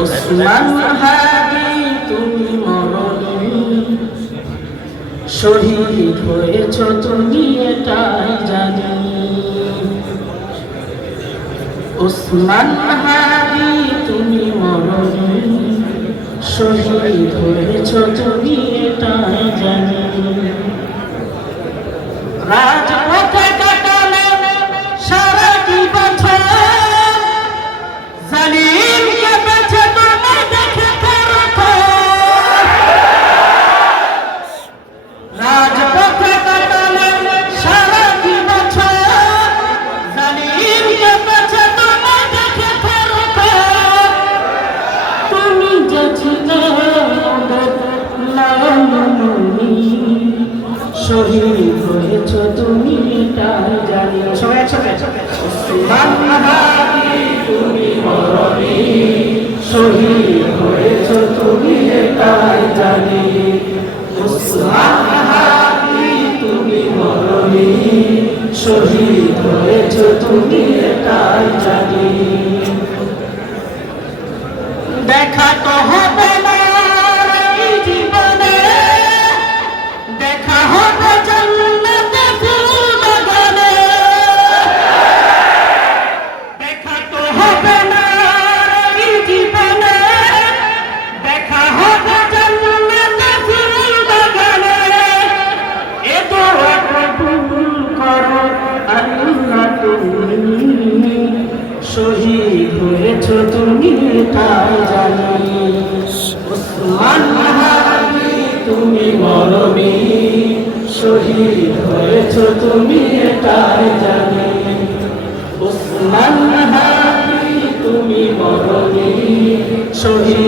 ওসমান হাদি তুমি মরণী, শহীদ হয়েছ তুমি এটাই জানি। ওসমান হাদি তুমি মরণী, শহীদ হয়েছ তুমি এটাই জানি। রাজপথে কাটালে সারাটি বছর, জালিমকে বেছে তোমায় দেখে রাজপথে কাটালে সারাটি বছর, জালিমকে বেছে তোমায় দেখে তুমি যে ছিলে শহীদ হয়েছ তুমি তাই জানি। সবাই একসাথে ওসমান হাদি তুমি মরণী, শহীদ হয়েছ তুমি তাই জানি। ওসমান হাদি তুমি মরণী, শহীদ হয়েছ তুমি তাই জানি। দেখা তো হবে না এই জীবনে, দেখা হবে জান্নাতে ফুল বাগানে। দেখা তো হবে না এই জীবনে, দেখা হবে জান্নাতে ফুল বাগানে। এ দোয়া কবুল করো আল্লাহ, তুমি শহীদ হয়েছ তুমি তাই জানি। ওসমান হাদি তুমি মরণী, শহীদ হয়েছ তুমি তাই জানি। ওসমান হাদি তুমি মরণী, শহীদ